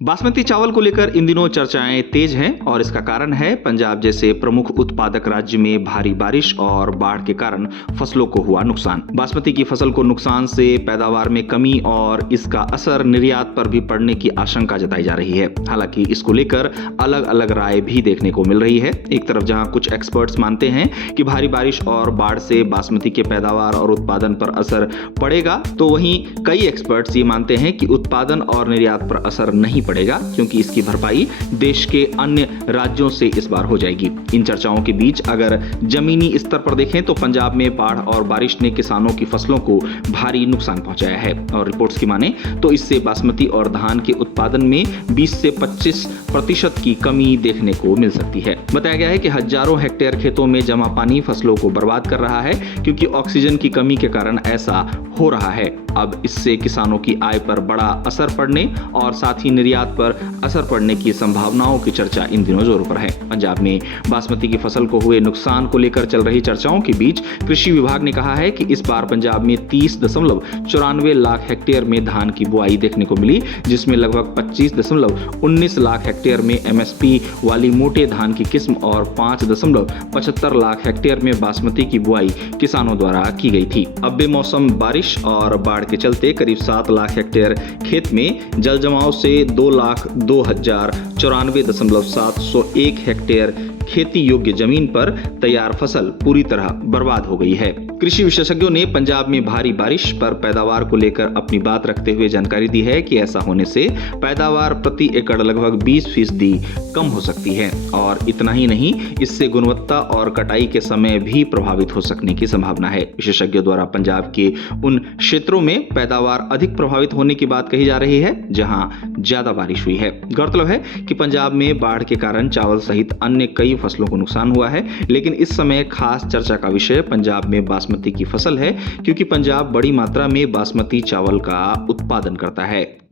बासमती चावल को लेकर इन दिनों चर्चाएं तेज हैं और इसका कारण है पंजाब जैसे प्रमुख उत्पादक राज्य में भारी बारिश और बाढ़ के कारण फसलों को हुआ नुकसान। बासमती की फसल को नुकसान से पैदावार में कमी और इसका असर निर्यात पर भी पड़ने की आशंका जताई जा रही है। हालांकि इसको लेकर अलग अलग राय भी देखने को मिल रही है। एक तरफ जहां कुछ एक्सपर्ट्स मानते हैं कि भारी बारिश और बाढ़ से बासमती के पैदावार और उत्पादन पर असर पड़ेगा, तो वहीं कई एक्सपर्ट्स ये मानते हैं कि उत्पादन और निर्यात पर असर नहीं पड़ेगा, क्योंकि इसकी भरपाई देश के अन्य राज्यों से इस बार हो जाएगी। इन चर्चाओं के बीच अगर जमीनी स्तर पर देखें तो पंजाब में बाढ़ और बारिश ने किसानों की फसलों को भारी नुकसान पहुंचाया है और रिपोर्ट्स की माने तो इससे बासमती और धान के उत्पादन में 20 से 25% की कमी देखने को मिल सकती है। बताया गया है कि हजारों हेक्टेयर खेतों में जमा पानी फसलों को बर्बाद कर रहा है, क्योंकि ऑक्सीजन की कमी के कारण ऐसा हो रहा है। अब इससे किसानों की आय पर बड़ा असर पड़ने और साथ ही निर्यात पर असर पड़ने की संभावनाओं की चर्चा इन दिनों जोरों पर है। पंजाब में बासमती की फसल को हुए नुकसान को लेकर चल रही चर्चाओं के बीच कृषि विभाग ने कहा है कि इस बार पंजाब में 30.94 लाख हेक्टेयर में धान की बुआई देखने को मिली, जिसमें लगभग 25.19 लाख हेक्टेयर में एमएसपी वाली मोटे धान की किस्म और 5.75 लाख हेक्टेयर में बासमती की बुआई किसानों द्वारा की गई थी। अब बेमौसम बारिश और बाढ़ के चलते करीब 7 लाख हेक्टेयर खेत में जल जमाव से 2,02,094.701 हेक्टेयर खेती योग्य जमीन पर तैयार फसल पूरी तरह बर्बाद हो गई है। कृषि विशेषज्ञों ने पंजाब में भारी बारिश पर पैदावार को लेकर अपनी बात रखते हुए जानकारी दी है कि ऐसा होने से पैदावार प्रति एकड़ लगभग 20% कम हो सकती है और इतना ही नहीं, इससे गुणवत्ता और कटाई के समय भी प्रभावित हो सकने की संभावना है। विशेषज्ञों द्वारा पंजाब के उन क्षेत्रों में पैदावार अधिक प्रभावित होने की बात कही जा रही है जहां ज्यादा बारिश हुई है। गौरतलब है कि पंजाब में बाढ़ के कारण चावल सहित अन्य कई फसलों को नुकसान हुआ है, लेकिन इस समय खास चर्चा का विषय पंजाब में बासमती की फसल है, क्योंकि पंजाब बड़ी मात्रा में बासमती चावल का उत्पादन करता है।